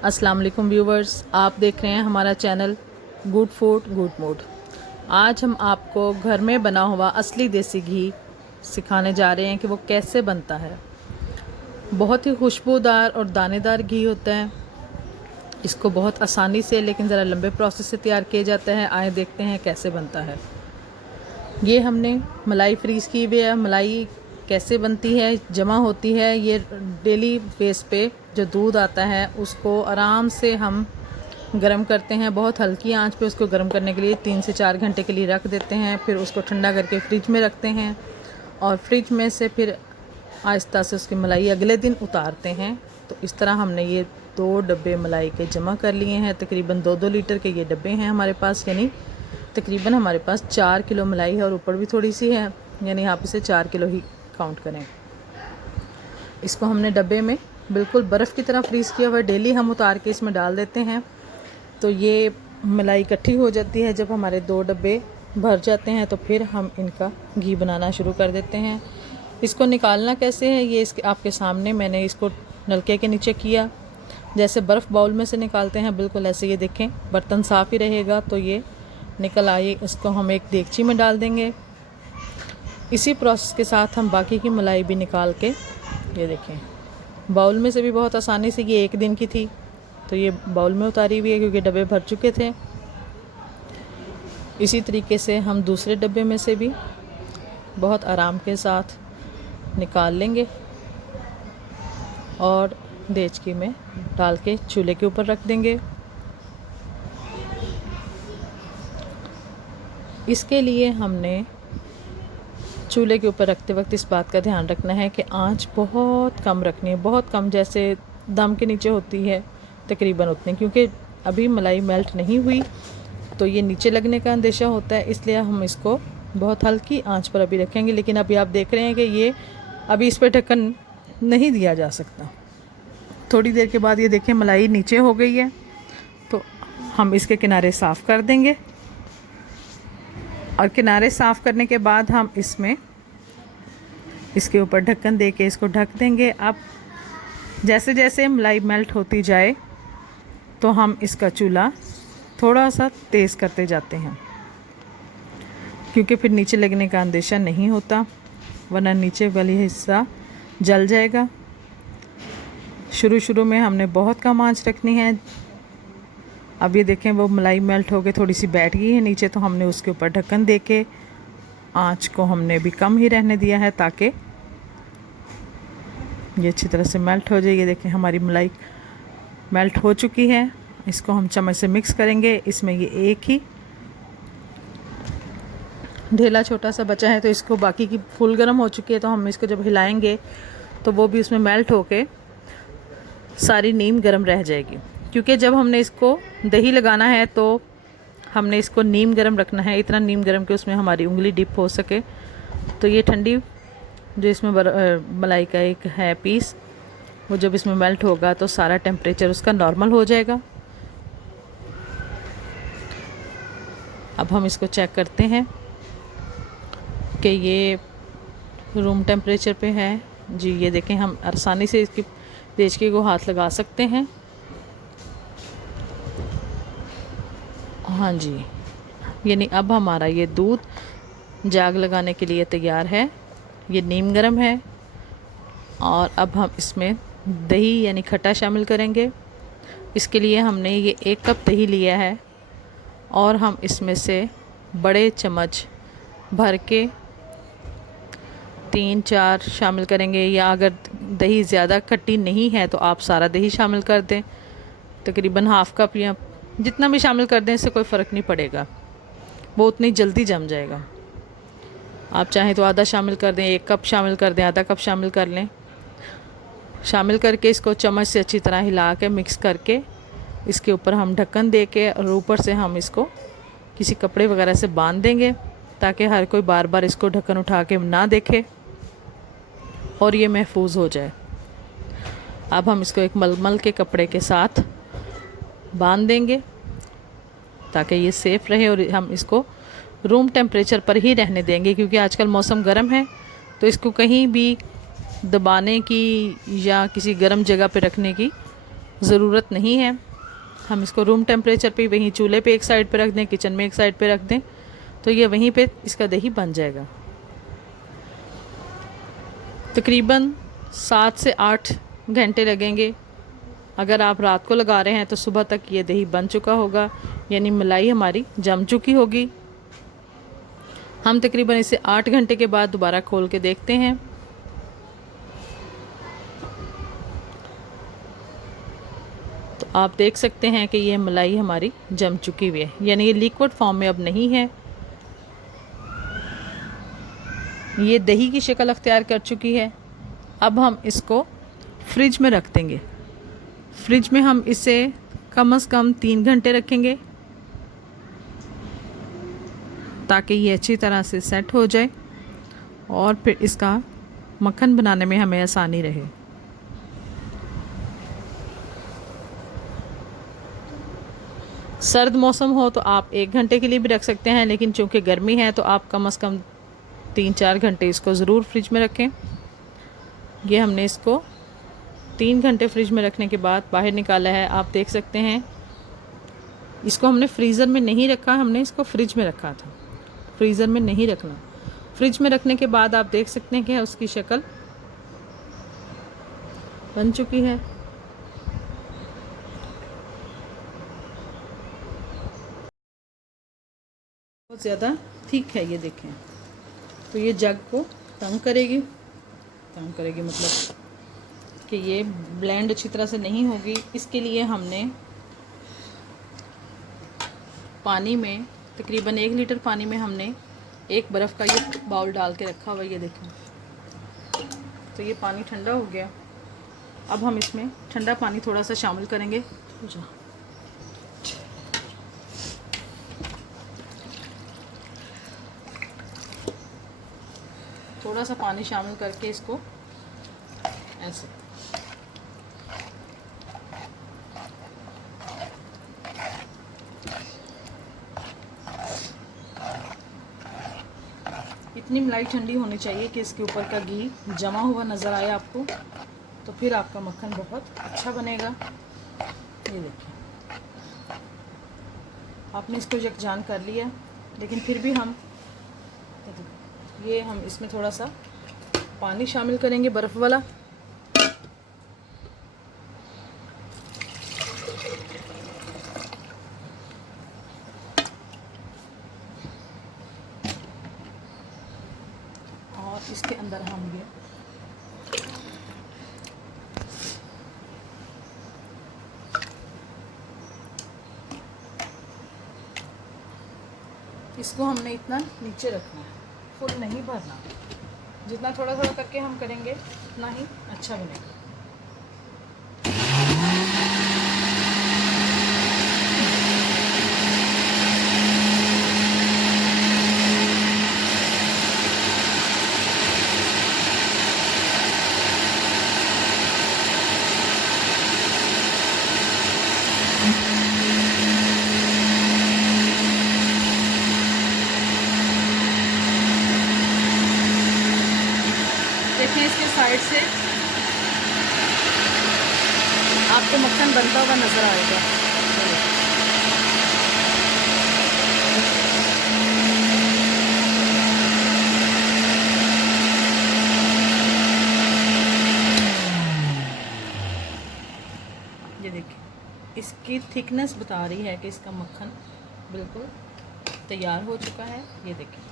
अस्सलाम वालेकुम व्यूवर्स, आप देख रहे हैं हमारा channel good food good mood. आज हम आपको घर में बना हुआ असली देसी घी सिखाने जा रहे हैं कि वो कैसे बनता है। बहुत ही खुशबूदार और दानेदार घी होता है। इसको बहुत आसानी से लेकिन ज़रा लंबे प्रोसेस से तैयार किया जाता है। आए देखते हैं कैसे बनता है। ये हमने मलाई फ्रीज़ की हुई है। मलाई कैसे बनती है, जमा होती है, ये डेली बेस पे जो दूध आता है उसको आराम से हम गरम करते हैं। बहुत हल्की आंच पे उसको गरम करने के लिए 3 से 4 घंटे के लिए रख देते हैं। फिर उसको ठंडा करके फ्रिज में रखते हैं और फ्रिज में से फिर आहिस्ता से उसकी मलाई अगले दिन उतारते हैं। तो इस तरह हमने ये 2 डब्बे मलाई के जमा कर लिए हैं। तकरीबन 2-2 लीटर के ये डब्बे हैं हमारे पास, यानी तकरीबन हमारे पास 4 किलो मलाई है और ऊपर भी थोड़ी सी है, यानी आप इसे 4 किलो ही काउंट करें। इसको हमने डब्बे में बिल्कुल बर्फ़ की तरह फ्रीज़ किया हुआ, डेली हम उतार के इसमें डाल देते हैं। तो ये मलाई इकट्ठी हो जाती है। जब हमारे 2 डब्बे भर जाते हैं तो फिर हम इनका घी बनाना शुरू कर देते हैं। इसको निकालना कैसे है, ये इसके आपके सामने मैंने इसको नलके के नीचे किया। जैसे बर्फ़ बाउल में से निकालते हैं बिल्कुल ऐसे, ये देखें बर्तन साफ़ ही रहेगा तो ये निकल आई। इसको हम एक देगची में डाल देंगे। इसी प्रोसेस के साथ हम बाकी की मलाई भी निकाल के, ये देखें बाउल में से भी बहुत आसानी से, ये 1 दिन की थी तो ये बाउल में उतारी हुई है क्योंकि डब्बे भर चुके थे। इसी तरीके से हम दूसरे डब्बे में से भी बहुत आराम के साथ निकाल लेंगे और देचकी में डाल के चूल्हे के ऊपर रख देंगे। इसके लिए हमने चूल्हे के ऊपर रखते वक्त इस बात का ध्यान रखना है कि आंच बहुत कम रखनी है, बहुत कम, जैसे दम के नीचे होती है तकरीबन उतनी, क्योंकि अभी मलाई मेल्ट नहीं हुई तो ये नीचे लगने का अंदेशा होता है। इसलिए हम इसको बहुत हल्की आंच पर अभी रखेंगे। लेकिन अभी आप देख रहे हैं कि ये अभी इस पर ढक्कन नहीं दिया जा सकता। थोड़ी देर के बाद ये देखें मलाई नीचे हो गई है तो हम इसके किनारे साफ़ कर देंगे और किनारे साफ़ करने के बाद हम इसमें इसके ऊपर ढक्कन दे के इसको ढक देंगे। अब जैसे जैसे मलाई मेल्ट होती जाए तो हम इसका चूल्हा थोड़ा सा तेज़ करते जाते हैं, क्योंकि फिर नीचे लगने का अंदेशा नहीं होता, वरना नीचे वाली हिस्सा जल जाएगा। शुरू में हमने बहुत कम आंच रखनी है। अब ये देखें वो मलाई मेल्ट हो गई, थोड़ी सी बैठ गई है नीचे, तो हमने उसके ऊपर ढक्कन दे के आँच को हमने भी कम ही रहने दिया है ताकि ये अच्छी तरह से मेल्ट हो जाए। ये देखें हमारी मलाई मेल्ट हो चुकी है। इसको हम चम्मच से मिक्स करेंगे। इसमें ये एक ही ढेला छोटा सा बचा है तो इसको, बाकी की फुल गर्म हो चुकी है तो हम इसको जब हिलाएंगे तो वो भी उसमें मेल्ट होके सारी नीम गर्म रह जाएगी। क्योंकि जब हमने इसको दही लगाना है तो हमने इसको नीम गर्म रखना है, इतना नीम गर्म कि उसमें हमारी उंगली डिप हो सके। तो ये ठंडी जो इसमें मलाई का एक है पीस, वो जब इसमें मेल्ट होगा तो सारा टेम्परेचर उसका नॉर्मल हो जाएगा। अब हम इसको चेक करते हैं कि ये रूम टेम्परेचर पे है जी। ये देखें हम आसानी से इसकी देचकी को हाथ लगा सकते हैं। हाँ जी, यानी अब हमारा ये दूध जाग लगाने के लिए तैयार है। ये नीम गर्म है और अब हम इसमें दही यानी खट्टा शामिल करेंगे। इसके लिए हमने ये 1 कप दही लिया है और हम इसमें से बड़े चम्मच भर के 3-4 शामिल करेंगे, या अगर दही ज़्यादा खट्टी नहीं है तो आप सारा दही शामिल कर दें। तकरीबन ½ कप या जितना भी शामिल कर दें, इससे कोई फ़र्क नहीं पड़ेगा, वो उतनी जल्दी जम जाएगा। आप चाहें तो आधा शामिल कर दें, 1 कप शामिल कर दें, आधा कप शामिल कर लें। शामिल करके इसको चम्मच से अच्छी तरह हिला के मिक्स करके इसके ऊपर हम ढक्कन दे के और ऊपर से हम इसको किसी कपड़े वगैरह से बांध देंगे ताकि हर कोई बार बार इसको ढक्कन उठा के ना देखे और ये महफूज हो जाए। अब हम इसको एक मलमल के कपड़े के साथ बांध देंगे ताकि ये सेफ़ रहे और हम इसको रूम टेम्परेचर पर ही रहने देंगे, क्योंकि आजकल मौसम गर्म है तो इसको कहीं भी दबाने की या किसी गर्म जगह पे रखने की ज़रूरत नहीं है। हम इसको रूम टेम्परेचर पे वहीं चूल्हे पे एक साइड पे रख दें, किचन में एक साइड पे रख दें, तो ये वहीं पे इसका दही बन जाएगा। तकरीबन 7 से 8 घंटे लगेंगे। अगर आप रात को लगा रहे हैं तो सुबह तक ये दही बन चुका होगा, यानी मलाई हमारी जम चुकी होगी। हम तकरीबन इसे 8 घंटे के बाद दोबारा खोल के देखते हैं। तो आप देख सकते हैं कि ये मलाई हमारी जम चुकी हुई है, यानी ये लिक्विड फॉर्म में अब नहीं है, ये दही की शक्ल अख्तियार कर चुकी है। अब हम इसको फ्रिज में रख देंगे। फ्रिज में हम इसे कम से कम 3 घंटे रखेंगे ताकि ये अच्छी तरह से सेट हो जाए और फिर इसका मक्खन बनाने में हमें आसानी रहे। सर्द मौसम हो तो आप 1 घंटे के लिए भी रख सकते हैं, लेकिन चूँकि गर्मी है तो आप कम से कम 3-4 घंटे इसको ज़रूर फ्रिज में रखें। ये हमने इसको 3 घंटे फ्रिज में रखने के बाद बाहर निकाला है। आप देख सकते हैं इसको हमने फ्रीज़र में नहीं रखा, हमने इसको फ्रिज में रखा था। फ्रीज़र में नहीं रखना। फ्रिज में रखने के बाद आप देख सकते हैं कि उसकी शक्ल बन चुकी है। बहुत ज़्यादा ठीक है, ये देखें। तो ये जग को तंग करेगी मतलब कि ये ब्लेंड अच्छी तरह से नहीं होगी। इसके लिए हमने पानी में तकरीबन 1 लीटर पानी में हमने एक बर्फ़ का ये बाउल डाल के रखा हुआ है, ये देखें। तो ये पानी ठंडा हो गया। अब हम इसमें ठंडा पानी थोड़ा सा शामिल करेंगे। थोड़ा सा पानी शामिल करके इसको ऐसे इतनी मलाई ठंडी होनी चाहिए कि इसके ऊपर का घी जमा हुआ नज़र आए आपको, तो फिर आपका मक्खन बहुत अच्छा बनेगा। ये देखिए, आपने इसको यकजान कर लिया, लेकिन फिर भी हम इसमें थोड़ा सा पानी शामिल करेंगे बर्फ़ वाला। और इसके अंदर हम ये इसको हमने इतना नीचे रखना है, फुल नहीं भरना। जितना थोड़ा थोड़ा करके हम करेंगे उतना ही अच्छा बनेगा। देखें इसके साइड से आपको मक्खन बनता हुआ नज़र आएगा। ये देखिए, इसकी थिकनेस बता रही है कि इसका मक्खन बिल्कुल तैयार हो चुका है। ये देखिए,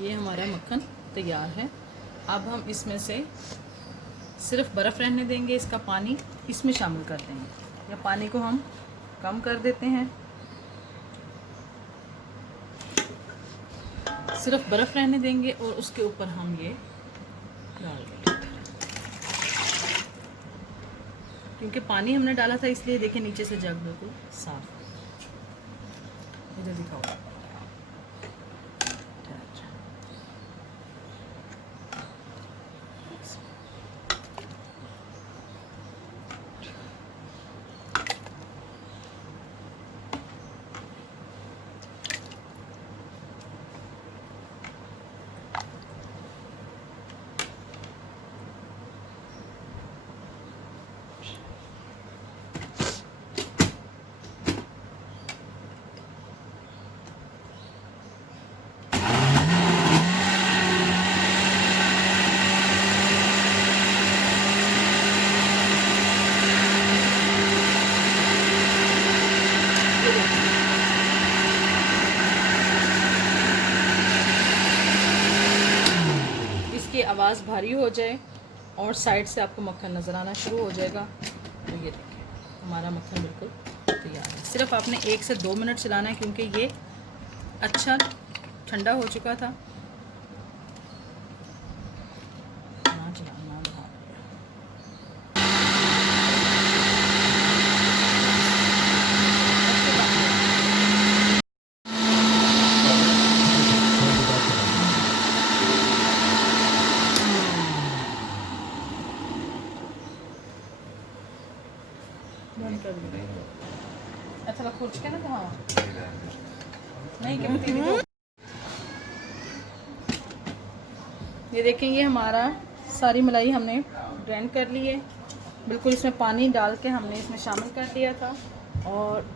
ये हमारा मक्खन तैयार है। अब हम इसमें से सिर्फ बर्फ़ रहने देंगे, इसका पानी इसमें शामिल कर देंगे, या पानी को हम कम कर देते हैं। सिर्फ बर्फ़ रहने देंगे और उसके ऊपर हम ये डाल देंगे। क्योंकि पानी हमने डाला था इसलिए देखिए नीचे से जग बिल्कुल साफ। इधर दिखाओ। आवाज़ भारी हो जाए और साइड से आपको मक्खन नज़र आना शुरू हो जाएगा। तो ये देखिए हमारा मक्खन बिल्कुल तैयार है। सिर्फ आपने 1 से 2 मिनट चलाना है क्योंकि ये अच्छा ठंडा हो चुका था। ना चलाना ना। अच्छा खुर्च के ना तो हाँ नहीं क्या ये देखेंगे हमारा सारी मलाई हमने ग्राइंड कर ली है। बिल्कुल इसमें पानी डाल के हमने इसमें शामिल कर दिया था और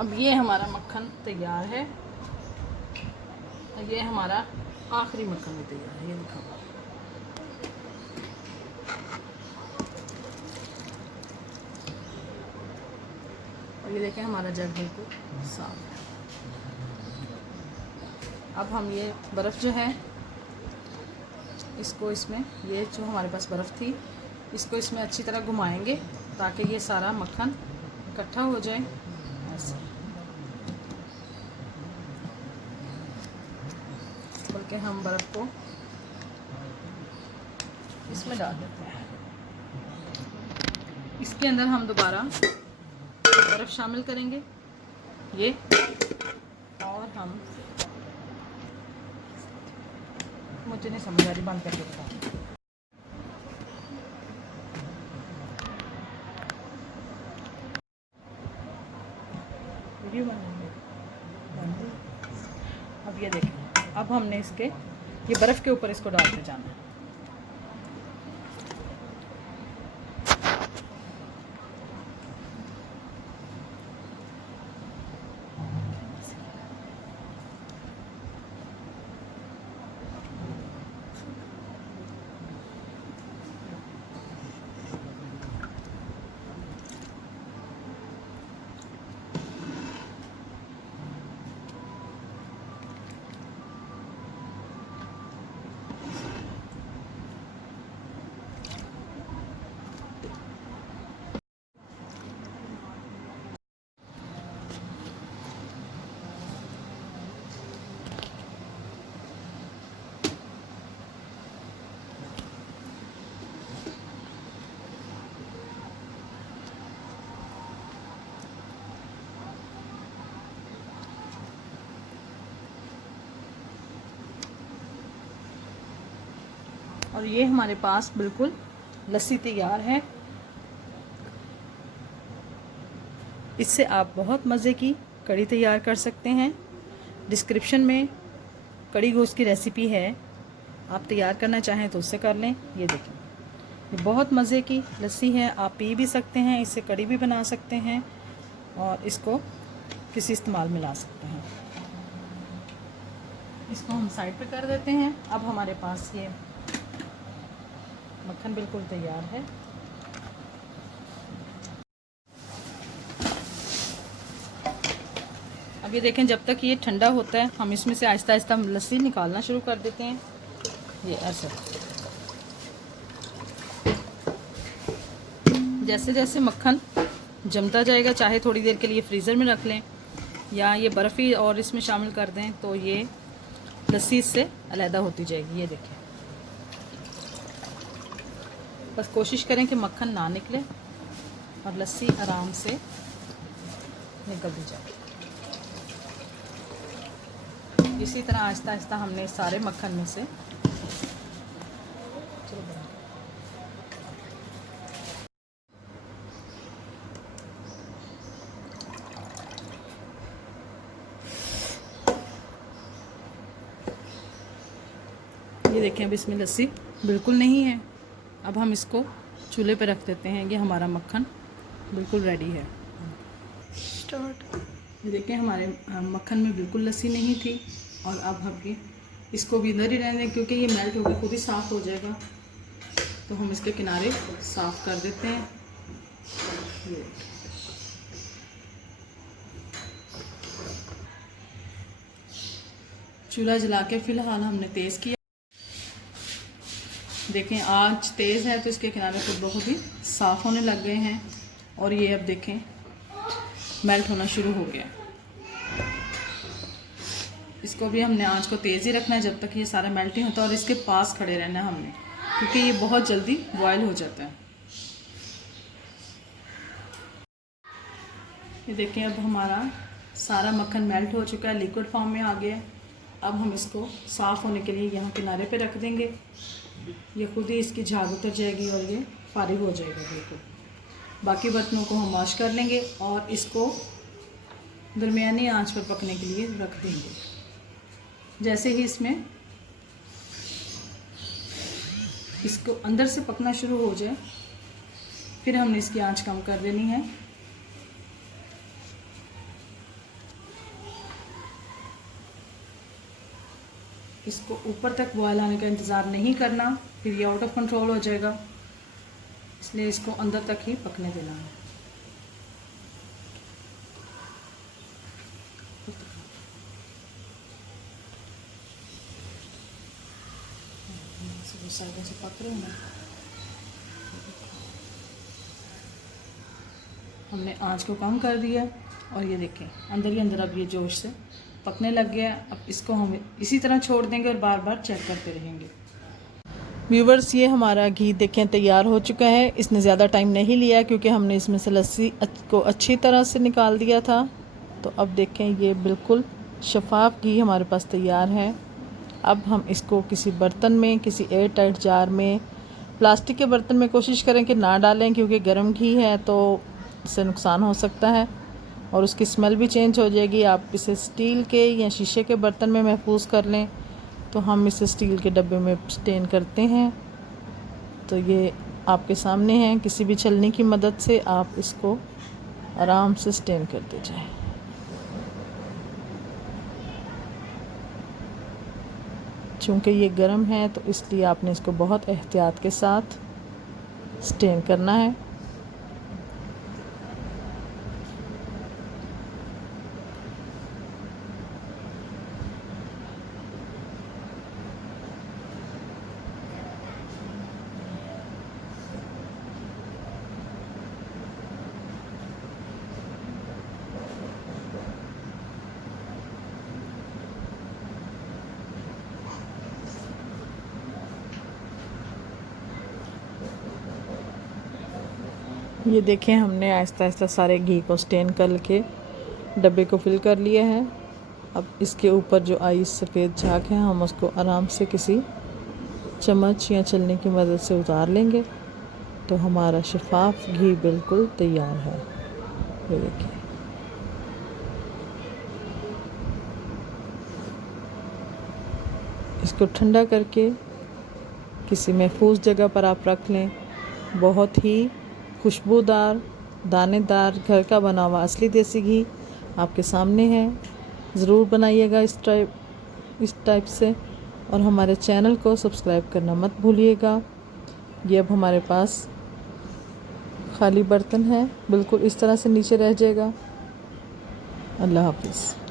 अब ये हमारा मक्खन तैयार है। ये हमारा आखिरी मक्खन भी तैयार है। ये देखो और ये देखें हमारा जग बिल्कुल साफ है। अब हम ये बर्फ़ जो है इसको इसमें ये जो हमारे पास बर्फ़ थी इसको इसमें अच्छी तरह घुमाएंगे ताकि ये सारा मक्खन इकट्ठा हो जाए। ऐसे बल्कि हम बर्फ़ को इसमें डाल देते हैं। इसके अंदर हम दोबारा बर्फ़ शामिल करेंगे ये और हम मुझे नहीं समझ आ रही बंद करके बताओ। वीडियो बनाएंगे अब ये देखें। अब हमने इसके ये बर्फ़ के ऊपर इसको डालते जाना है। और ये हमारे पास बिल्कुल लस्सी तैयार है। इससे आप बहुत मज़े की कढ़ी तैयार कर सकते हैं। डिस्क्रिप्शन में कढ़ी गोश्त की रेसिपी है, आप तैयार करना चाहें तो उससे कर लें। ये देखें ये बहुत मज़े की लस्सी है, आप पी भी सकते हैं, इससे कढ़ी भी बना सकते हैं और इसको किसी इस्तेमाल में ला सकते हैं। इसको हम साइड पे कर देते हैं। अब हमारे पास ये मक्खन बिल्कुल तैयार है। अब ये देखें जब तक ये ठंडा होता है हम इसमें से आहिस्ता आहिस्ता लस्सी निकालना शुरू कर देते हैं। ये ऐसे जैसे जैसे मक्खन जमता जाएगा, चाहे थोड़ी देर के लिए फ्रीज़र में रख लें या ये बर्फ़ी और इसमें शामिल कर दें तो ये लस्सी इससे अलहदा होती जाएगी। ये देखें बस कोशिश करें कि मक्खन ना निकले और लस्सी आराम से निकल भी जाए। इसी तरह आहिस्ता आहिस्ता हमने सारे मक्खन में से ये देखें अब इसमें लस्सी बिल्कुल नहीं है। अब हम इसको चूल्हे पे रख देते हैं। ये हमारा मक्खन बिल्कुल रेडी है। स्टार्ट। ये देखें हमारे मक्खन में बिल्कुल लस्सी नहीं थी और अब हम ये इसको भी इधर ही रहने दें क्योंकि ये मेल्ट होकर खुद ही साफ़ हो जाएगा। तो हम इसके किनारे साफ़ कर देते हैं। ये चूल्हा जला के फ़िलहाल हमने तेज़ किया। देखें आंच तेज़ है तो इसके किनारे तो बहुत ही साफ़ होने लग गए हैं। और ये अब देखें मेल्ट होना शुरू हो गया। इसको भी हमने आंच को तेज़ ही रखना है जब तक ये सारा मेल्ट नहीं होता, और इसके पास खड़े रहना है हमने, क्योंकि ये बहुत जल्दी बॉयल हो जाता है। ये देखें अब हमारा सारा मक्खन मेल्ट हो चुका है, लिक्विड फॉर्म में आ गया। अब हम इसको साफ़ होने के लिए यहाँ किनारे पे रख देंगे। ये खुद ही इसकी झाग उतर जाएगी और ये फारिग हो जाएगा बिल्कुल। बाकी बर्तनों को हम वॉश कर लेंगे और इसको दरमियानी आंच पर पकने के लिए रख देंगे। जैसे ही इसको अंदर से पकना शुरू हो जाए फिर हमने इसकी आंच कम कर देनी है। इसको ऊपर तक बॉयल आने का इंतज़ार नहीं करना, फिर ये आउट ऑफ कंट्रोल हो जाएगा, इसलिए इसको अंदर तक ही पकने देना है। साइडों से पक रहे हैं। हमने आंच को कम कर दिया और ये देखें अंदर ही अंदर अब ये जोश से पकने लग गया। अब इसको हम इसी तरह छोड़ देंगे और बार बार चेक करते रहेंगे। व्यूवर्स, ये हमारा घी देखें तैयार हो चुका है। इसने ज़्यादा टाइम नहीं लिया क्योंकि हमने इसमें से लस्सी को अच्छी तरह से निकाल दिया था। तो अब देखें ये बिल्कुल शफाफ घी हमारे पास तैयार है। अब हम इसको किसी बर्तन में, किसी एयर टाइट जार में, प्लास्टिक के बर्तन में कोशिश करें कि ना डालें, क्योंकि गर्म घी है तो इससे नुकसान हो सकता है और उसकी स्मेल भी चेंज हो जाएगी। आप इसे स्टील के या शीशे के बर्तन में महफूज कर लें। तो हम इसे स्टील के डब्बे में स्टेन करते हैं। तो ये आपके सामने है, किसी भी छलनी की मदद से आप इसको आराम से स्टेन कर दीजिए। चूँकि ये गर्म है तो इसलिए आपने इसको बहुत एहतियात के साथ स्टेन करना है। ये देखें हमने आहिस्ता आहिस्ता सारे घी को स्टेन करके डब्बे को फिल कर लिया है। अब इसके ऊपर जो आई सफ़ेद झाग है हम उसको आराम से किसी चम्मच या छलनी की मदद से उतार लेंगे। तो हमारा शफाफ घी बिल्कुल तैयार है। ये देखिए, इसको ठंडा करके किसी महफूज जगह पर आप रख लें। बहुत ही खुशबूदार, दानेदार, घर का बना हुआ असली देसी घी आपके सामने है। ज़रूर बनाइएगा इस टाइप से, और हमारे चैनल को सब्सक्राइब करना मत भूलिएगा। ये अब हमारे पास खाली बर्तन है, बिल्कुल इस तरह से नीचे रह जाएगा। अल्लाह हाफिज़।